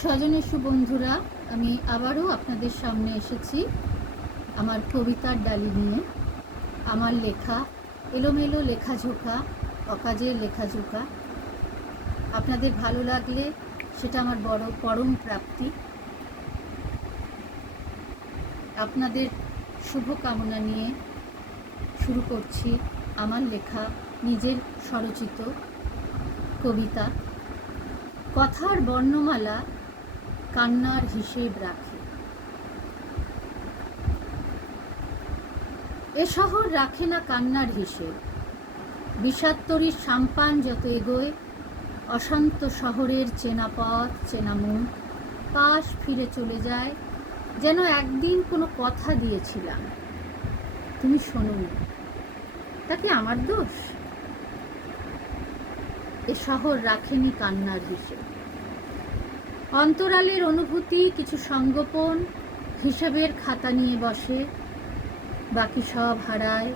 স্বজনেশু বন্ধুরা, আমি আবারও আপনাদের সামনে এসেছি আমার কবিতার ডালি নিয়ে। আমার লেখা এলোমেলো লেখাঝোকা, অকাজের লেখাঝোকা আপনাদের ভালো লাগলে সেটা আমার বড় পরম প্রাপ্তি। আপনাদের শুভকামনা নিয়ে শুরু করছি আমার লেখা নিজের স্বরচিত কবিতা। কথার বর্ণমালা কান্নার হিসেব রাখে। এ শহর রাখে না কান্নার হিসেব। বিষাত্তরীর সাম্পান যত এগোয়, অশান্ত শহরের চেনা পথ চেনা মুখ পাশ ফিরে চলে যায়, যেন একদিন কোনো কথা দিয়েছিলাম, তুমি শোনোনি। তা কি আমার দোষ? এ শহর রাখেনি কান্নার হিসেব। অন্তরালের অনুভূতি কিছু সংগোপন হিসেবের খাতা নিয়ে বসে, বাকি সব হারায়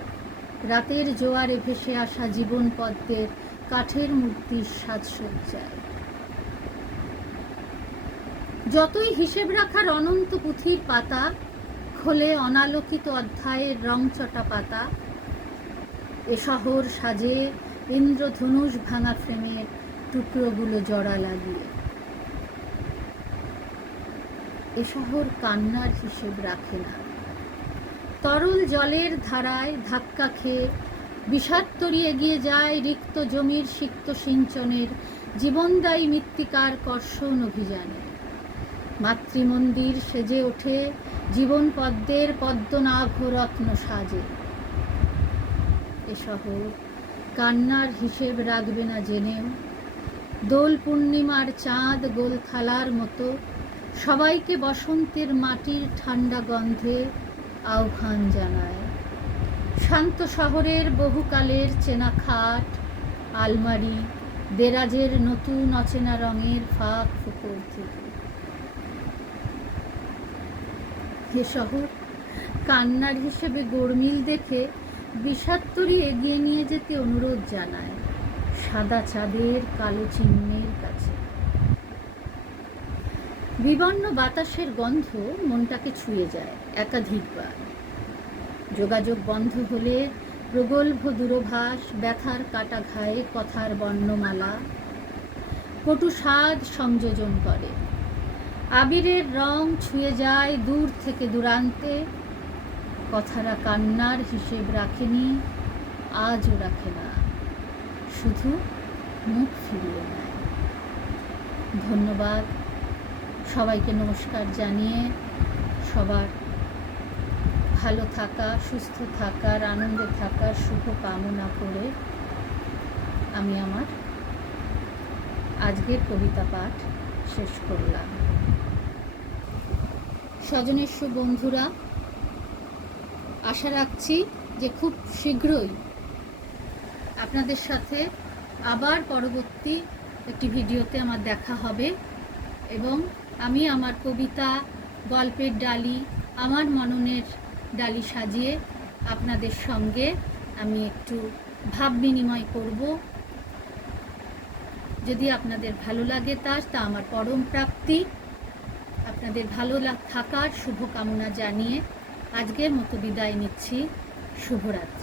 রাতের জোয়ারে ভেসে আসা জীবন পদ্মের কাঠের মূর্তির সাজসজ্জায়। যতই হিসেব রাখার অনন্ত পুঁথির পাতা খোলে অনালোকিত অধ্যায়ের রংচটা পাতা, এ শহর সাজে ইন্দ্রধনুষ ভাঙা ফ্রেমের টুকরোগুলো জড়া লাগিয়ে। এ শহর কান্নার হিসেব রাখে না। তরল জলের ধারায় ধাক্কা খেয়ে বিষাত্তরী এগিয়ে যায় রিক্ত জমির সিক্ত সিঞ্চনের জীবনদায়ী মৃত্তিকার কর্ষণ অভিযানে। মাতৃমন্দির সেজে ওঠে জীবন পদ্মের পদ্মনাভ রত্ন সাজে। এ শহর কান্নার হিসেব রাখবে না জেনেও দোল পূর্ণিমার চাঁদ গোল থালার মতো সবাইকে বসন্তের মাটির ঠান্ডা গন্ধে আহ্বান জানায়। শান্ত শহরের বহুকালের চেনা খাট আলমারি দেরাজের নতুন অচেনা রঙের ফাঁক ফোকর থেকে। এ শহর কান্নার হিসেবে গোড়মিল দেখে বিষাত্তরী এগিয়ে নিয়ে যেতে অনুরোধ জানায় সাদা চাঁদের কালো চিহ্নের কাছে। বিবর্ণ বাতাসের গন্ধ মনটাকে ছুঁয়ে যায় একাধিকবার। যোগাযোগ বন্ধ হলে প্রগল্ভ দূরভাষ ব্যথার কাটা ঘায়ে কথার বর্ণমালা কটু স্বাদ সংযোজন করে। আবিরের রং ছুঁয়ে যায় দূর থেকে দূরান্তে। কথারা কান্নার হিসেব রাখেনি, আজও রাখে না, শুধু মুখ ফিরিয়ে নেয়। ধন্যবাদ। সবাইকে নমস্কার জানিয়ে সবার ভালো থাকা, সুস্থ থাকার, আনন্দে থাকার শুভ কামনা করে আমি আমার আজকের কবিতা পাঠ শেষ করলাম। স্বজনেশু বন্ধুরা, আশা রাখছি যে খুব শীঘ্রই আপনাদের সাথে আবার পরবর্তী একটি ভিডিওতে আমার দেখা হবে এবং আমি আমার কবিতা, গল্পের ডালি, আমার মননের ডালি সাজিয়ে আপনাদের সঙ্গে আমি একটু ভাব বিনিময় করব। যদি আপনাদের ভালো লাগে তা আমার পরম প্রাপ্তি। আপনাদের ভালো থাকার শুভকামনা জানিয়ে আজকের মতো বিদায় নিচ্ছি। শুভরাত্রি।